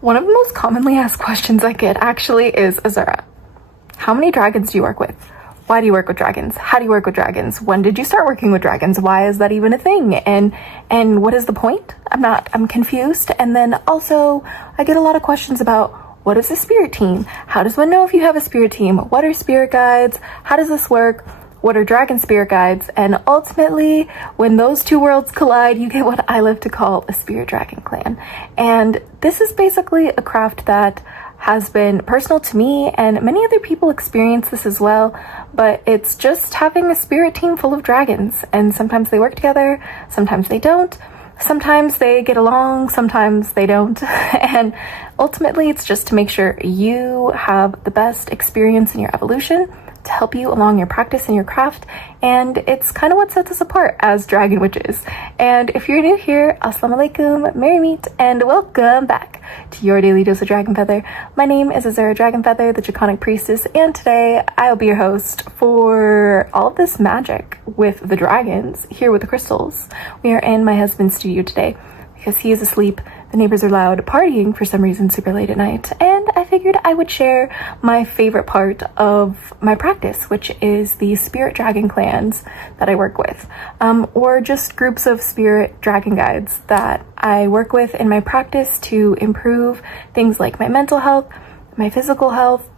One of the most commonly asked questions I get actually is, Azura, how many dragons do you work with? Why do you work with dragons? How do you work with dragons? When did you start working with dragons? Why is that even a thing? And what is the point? I'm confused. And then also I get a lot of questions about, what is a spirit team? How does one know if you have a spirit team? What are spirit guides? How does this work? What are dragon spirit guides? And ultimately, when those two worlds collide, you get what I live to call a spirit dragon clan. And this is basically a craft that has been personal to me, and many other people experience this as well, but it's just having a spirit team full of dragons. And sometimes they work together, sometimes they don't, sometimes they get along, sometimes they don't. And ultimately, it's just to make sure you have the best experience in your evolution, to help you along your practice and your craft, and it's kind of what sets us apart as dragon witches. And if you're new here, assalamu alaikum, merry meet, and welcome back to your daily dose of DragonFaether. My name is Azura DragonFaether, the Draconic Priestess, and today I'll be your host for all of this magic with the dragons here with the crystals. We are in my husband's studio today because he is asleep. The neighbors are loud, partying for some reason super late at night, and I figured I would share my favorite part of my practice, which is the spirit dragon clans that I work with, or just groups of spirit dragon guides that I work with in my practice to improve things like my mental health, my physical health,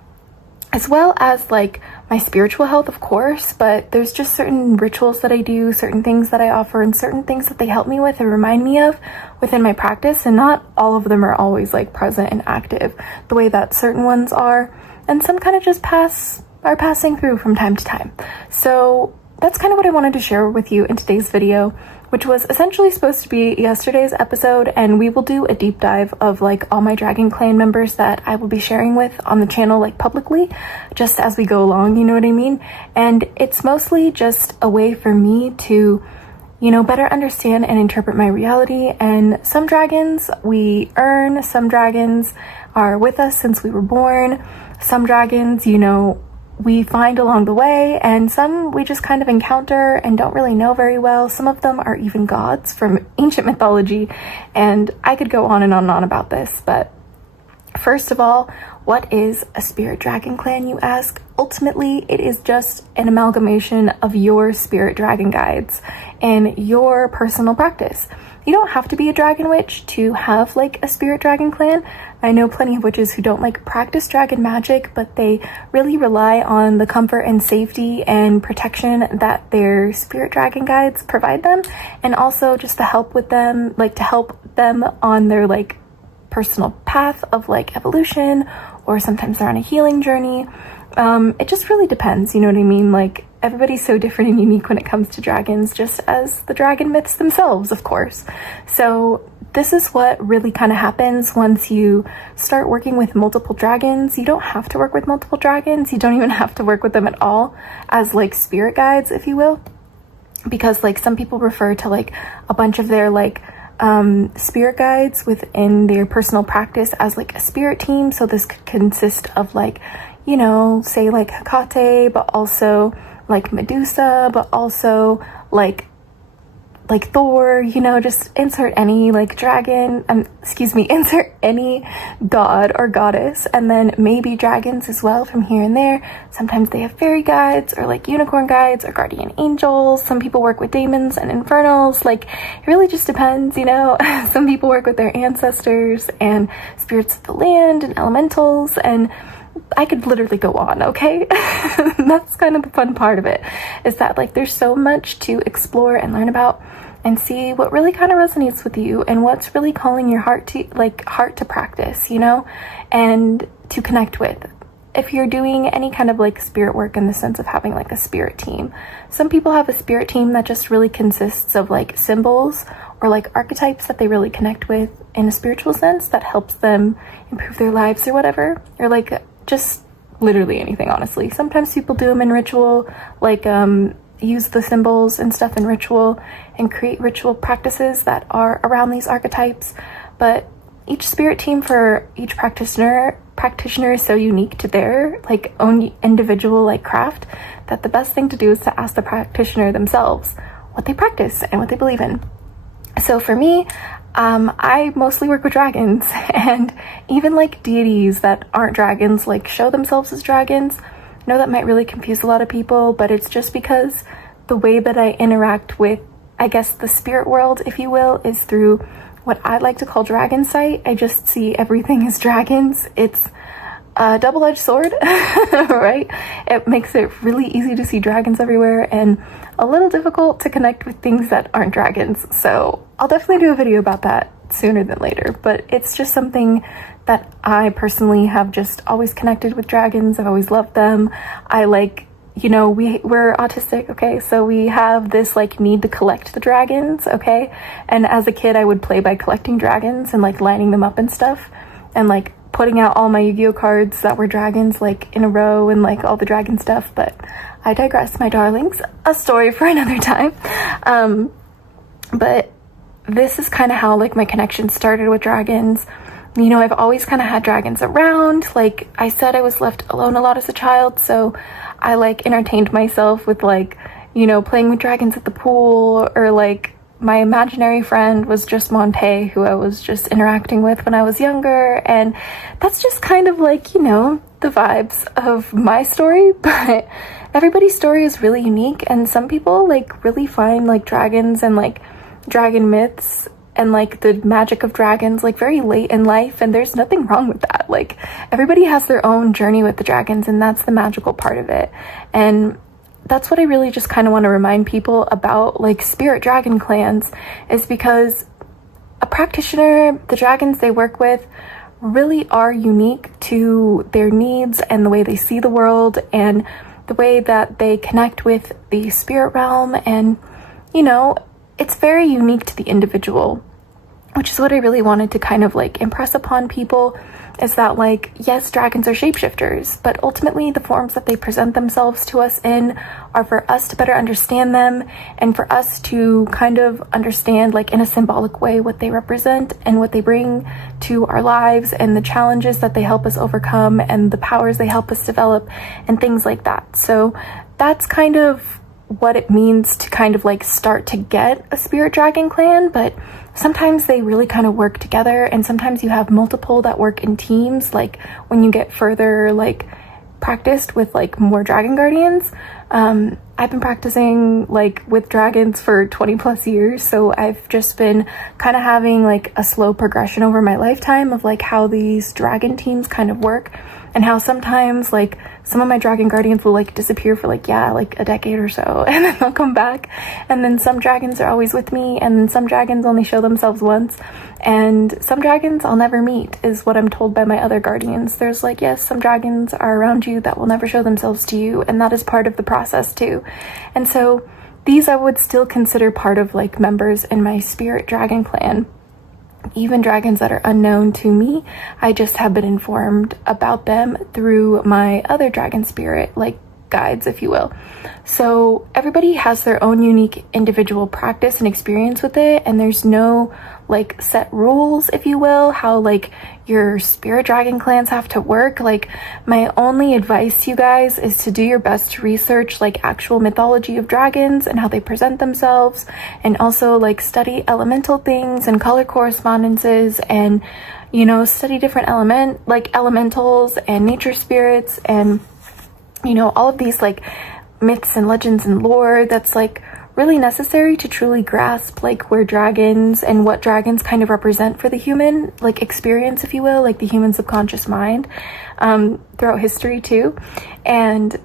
as well as like my spiritual health, of course. But there's just certain rituals that I do, certain things that I offer, and certain things that they help me with and remind me of within my practice. And not all of them are always like present and active the way that certain ones are, and some kind of just are passing through from time to time. So that's kind of what I wanted to share with you in today's video, which was essentially supposed to be yesterday's episode, and we will do a deep dive of like all my dragon clan members that I will be sharing with on the channel, like publicly, just as we go along, you know what I mean? And it's mostly just a way for me to, you know, better understand and interpret my reality. And some dragons we earn, some dragons are with us since we were born, some dragons, you know, we find along the way, and some we just kind of encounter and don't really know very well. Some of them are even gods from ancient mythology, and I could go on and on and on about this. But first of all, what is a spirit dragon clan, you ask? Ultimately, it is just an amalgamation of your spirit dragon guides and your personal practice. You don't have to be a dragon witch to have like a spirit dragon clan. I know plenty of witches who don't like practice dragon magic, but they really rely on the comfort and safety and protection that their spirit dragon guides provide them, and also just to help with them, like to help them on their like personal path of like evolution, or sometimes they're on a healing journey. It just really depends, you know what I mean? Like, everybody's so different and unique when it comes to dragons, just as the dragon myths themselves, of course. So this is what really kind of happens once you start working with multiple dragons. You don't have to work with multiple dragons. You don't even have to work with them at all as like spirit guides, if you will, because like some people refer to like a bunch of their like spirit guides within their personal practice as like a spirit team. So this could consist of like, you know, say like Hecate, but also like Medusa, but also like Thor, you know, just insert any like dragon, insert any god or goddess, and then maybe dragons as well from here and there. Sometimes they have fairy guides or like unicorn guides or guardian angels. Some people work with daemons and infernals. Like, it really just depends, you know. Some people work with their ancestors and spirits of the land and elementals, and I could literally go on, okay? That's kind of the fun part of it, is that like there's so much to explore and learn about and see what really kind of resonates with you and what's really calling your heart to practice, you know, and to connect with. If you're doing any kind of like spirit work in the sense of having like a spirit team, some people have a spirit team that just really consists of like symbols or like archetypes that they really connect with in a spiritual sense that helps them improve their lives or whatever, or like just literally anything, honestly. Sometimes people do them in ritual, like use the symbols and stuff in ritual and create ritual practices that are around these archetypes. But each spirit team for each practitioner is so unique to their like own individual like craft that the best thing to do is to ask the practitioner themselves what they practice and what they believe in. So for me, I mostly work with dragons, and even like deities that aren't dragons, like show themselves as dragons. I know that might really confuse a lot of people, but it's just because the way that I interact with, I guess, the spirit world, if you will, is through what I like to call dragon sight. I just see everything as dragons. It's a double-edged sword, right? It makes it really easy to see dragons everywhere and a little difficult to connect with things that aren't dragons. So I'll definitely do a video about that sooner than later, but it's just something that I personally have just always connected with dragons. I've always loved them. I like, you know, we're autistic, okay? So we have this like need to collect the dragons, okay? And as a kid, I would play by collecting dragons and like lining them up and stuff, and like putting out all my Yu-Gi-Oh cards that were dragons like in a row and like all the dragon stuff. But I digress, my darlings. A story for another time. But this is kind of how like my connection started with dragons. You know, I've always kind of had dragons around. Like I said, I was left alone a lot as a child, so I like entertained myself with like, you know, playing with dragons at the pool, or like my imaginary friend was just Monte, who I was just interacting with when I was younger. And that's just kind of like, you know, the vibes of my story. But everybody's story is really unique, and some people like really find like dragons and like dragon myths and like the magic of dragons like very late in life, and there's nothing wrong with that. Like everybody has their own journey with the dragons, and that's the magical part of it. And that's what I really just kind of want to remind people about like spirit dragon clans, is because a practitioner, the dragons they work with really are unique to their needs and the way they see the world and the way that they connect with the spirit realm. And, you know, it's very unique to the individual, which is what I really wanted to kind of like impress upon people, is that like, yes, dragons are shapeshifters, but ultimately the forms that they present themselves to us in are for us to better understand them, and for us to kind of understand like in a symbolic way what they represent and what they bring to our lives, and the challenges that they help us overcome, and the powers they help us develop, and things like that. So that's kind of what it means to kind of like start to get a spirit dragon clan. But sometimes they really kind of work together, and sometimes you have multiple that work in teams, like when you get further like practiced with like more dragon guardians. I've been practicing like with dragons for 20 plus years, so I've just been kind of having like a slow progression over my lifetime of like how these dragon teams kind of work, and how sometimes like some of my dragon guardians will like disappear for like, yeah, like a decade or so, and then they'll come back. And then some dragons are always with me, and then some dragons only show themselves once, and some dragons I'll never meet, is what I'm told by my other guardians. There's like, yes, some dragons are around you that will never show themselves to you, and that is part of the process too. And so these I would still consider part of like members in my spirit dragon clan. Even dragons that are unknown to me, I just have been informed about them through my other dragon spirit like guides, if you will. So everybody has their own unique individual practice and experience with it, and there's no like set rules, if you will, how like your spirit dragon clans have to work. Like my only advice to you guys is to do your best to research like actual mythology of dragons and how they present themselves, and also like study elemental things and color correspondences, and you know, study different elementals and nature spirits, and you know, all of these like myths and legends and lore that's like really necessary to truly grasp like where dragons and what dragons kind of represent for the human like experience, if you will, like the human subconscious mind throughout history too. And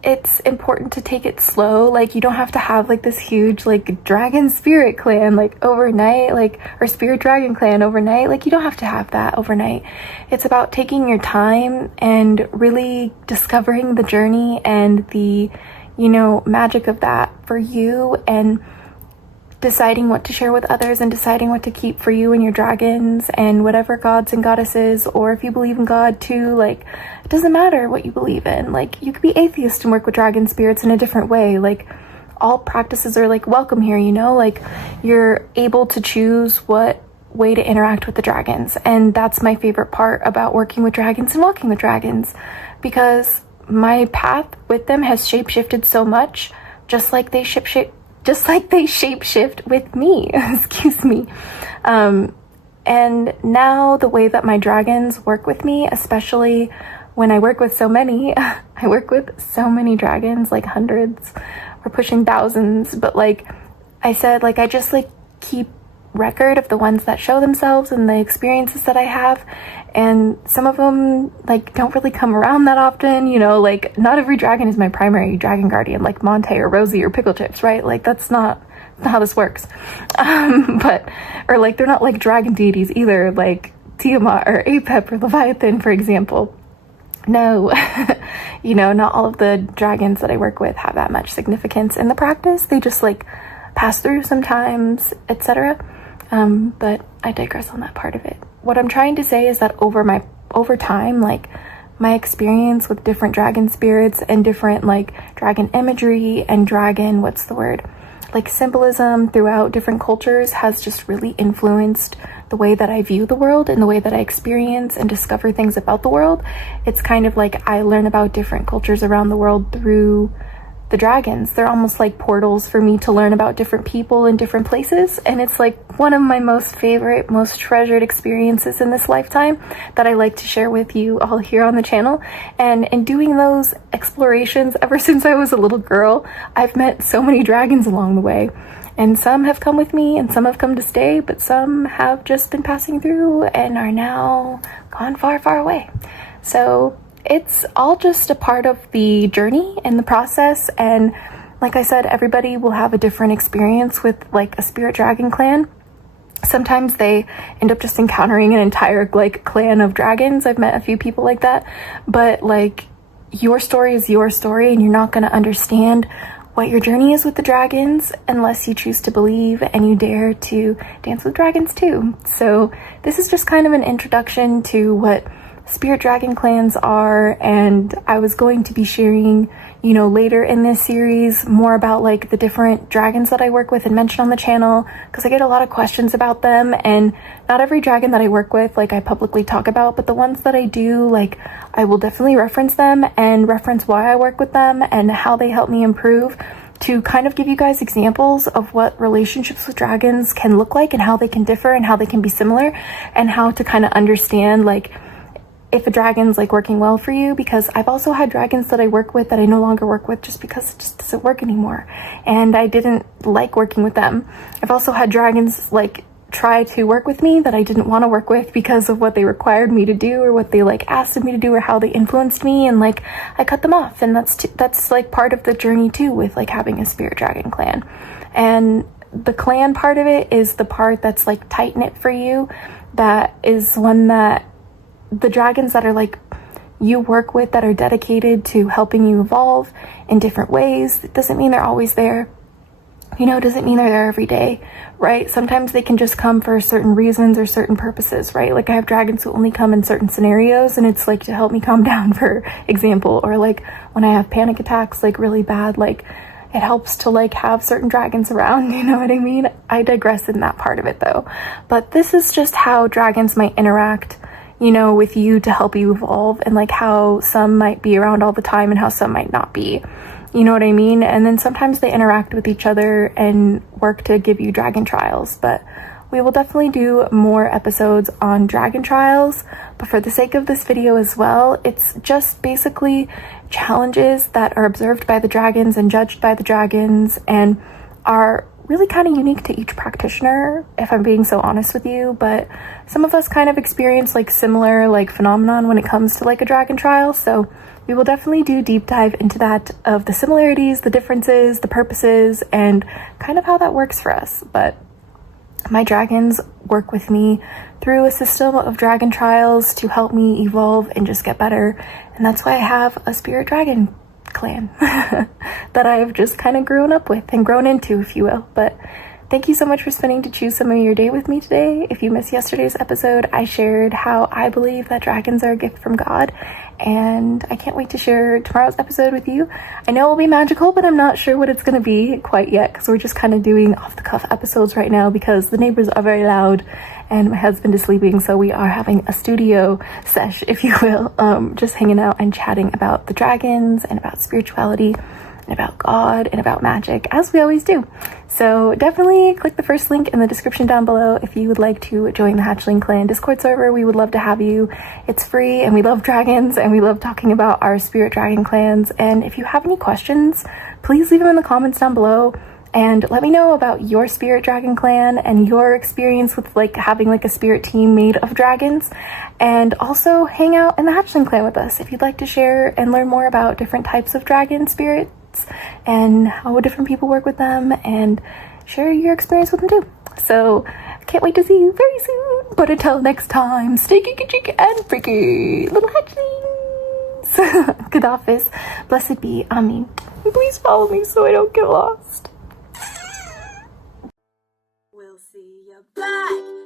it's important to take it slow. Like you don't have to have like this huge like dragon spirit clan like overnight, like, or spirit dragon clan overnight. Like you don't have to have that overnight. It's about taking your time and really discovering the journey and the, you know, magic of that for you, and deciding what to share with others, and deciding what to keep for you and your dragons and whatever gods and goddesses, or if you believe in God too, like it doesn't matter what you believe in. Like you could be atheist and work with dragon spirits in a different way. Like all practices are like welcome here, you know, like you're able to choose what way to interact with the dragons. And that's my favorite part about working with dragons and walking with dragons, because my path with them has shapeshifted so much, just like they just like they shapeshift with me. Excuse me. And now the way that my dragons work with me, especially when I work with so many, I work with so many dragons, like hundreds, we're pushing thousands, but like I said, like I just like keep record of the ones that show themselves and the experiences that I have, and some of them like don't really come around that often, you know, like not every dragon is my primary dragon guardian like Monte or Rosie or Pickle Chips, right? Like that's not how this works. But or like they're not like dragon deities either, like Tiamat or Apep or Leviathan, for example. No. You know, not all of the dragons that I work with have that much significance in the practice. They just like pass through sometimes, etc. But I digress on that part of it. What I'm trying to say is that over time, like my experience with different dragon spirits and different like dragon imagery and dragon, like symbolism throughout different cultures has just really influenced the way that I view the world and the way that I experience and discover things about the world. It's kind of like I learn about different cultures around the world through the dragons. They're almost like portals for me to learn about different people in different places, and it's like one of my most favorite, most treasured experiences in this lifetime that I like to share with you all here on the channel. And in doing those explorations ever since I was a little girl, I've met so many dragons along the way, and some have come with me and some have come to stay, but some have just been passing through and are now gone far, far away. So it's all just a part of the journey and the process, and like I said, everybody will have a different experience with like a spirit dragon clan. Sometimes they end up just encountering an entire like clan of dragons. I've met a few people like that, but like your story is your story, and you're not going to understand what your journey is with the dragons unless you choose to believe and you dare to dance with dragons too. So this is just kind of an introduction to what spirit dragon clans are, and I was going to be sharing, you know, later in this series more about like the different dragons that I work with and mention on the channel, because I get a lot of questions about them, and not every dragon that I work with like I publicly talk about, but the ones that I do, like I will definitely reference them and reference why I work with them and how they help me improve, to kind of give you guys examples of what relationships with dragons can look like and how they can differ and how they can be similar, and how to kind of understand like if a dragon's like working well for you, because I've also had dragons that I work with that I no longer work with just because it just doesn't work anymore and I didn't like working with them. I've also had dragons like try to work with me that I didn't want to work with because of what they required me to do or what they like asked of me to do or how they influenced me, and like I cut them off. And that's like part of the journey too with like having a spirit dragon clan. And the clan part of it is the part that's like tight knit for you. That is one that the dragons that are like you work with that are dedicated to helping you evolve in different ways. It doesn't mean they're always there, you know, it doesn't mean they're there every day, right? Sometimes they can just come for certain reasons or certain purposes, right? Like I have dragons who only come in certain scenarios, and it's like to help me calm down, for example, or like when I have panic attacks like really bad, like it helps to like have certain dragons around, you know what I mean? I digress in that part of it though. But this is just how dragons might interact, you know, with you to help you evolve, and like how some might be around all the time and how some might not be, you know what I mean? And then sometimes they interact with each other and work to give you dragon trials, but we will definitely do more episodes on dragon trials. But for the sake of this video as well, it's just basically challenges that are observed by the dragons and judged by the dragons and are really kind of unique to each practitioner, if I'm being so honest with you. But some of us kind of experience like similar like phenomenon when it comes to like a dragon trial, so we will definitely do deep dive into that, of the similarities, the differences, the purposes, and kind of how that works for us. But my dragons work with me through a system of dragon trials to help me evolve and just get better, and that's why I have a spirit dragon clan that I've just kind of grown up with and grown into, if you will. But thank you so much for spending to choose some of your day with me today. If you missed yesterday's episode, I shared how I believe that dragons are a gift from God, and I can't wait to share tomorrow's episode with you. I know it will be magical, but I'm not sure what it's going to be quite yet, because we're just kind of doing off-the-cuff episodes right now because the neighbors are very loud and my husband is sleeping, so we are having a studio sesh, if you will, just hanging out and chatting about the dragons and about spirituality. and about God and about magic, as we always do. So definitely click the first link in the description down below if you would like to join the Hatchling Clan Discord server. We would love to have you. It's free, and we love dragons, and we love talking about our spirit dragon clans. And if you have any questions, please leave them in the comments down below. And let me know about your spirit dragon clan and your experience with like having like a spirit team made of dragons. And also hang out in the Hatchling clan with us if you'd like to share and learn more about different types of dragon spirits and how different people work with them, and share your experience with them too. So I can't wait to see you very soon. But until next time, stay geeky, cheeky, and freaky, little hatchlings. Good office. Blessed be. Amen. Please follow me so I don't get lost. We'll see you back.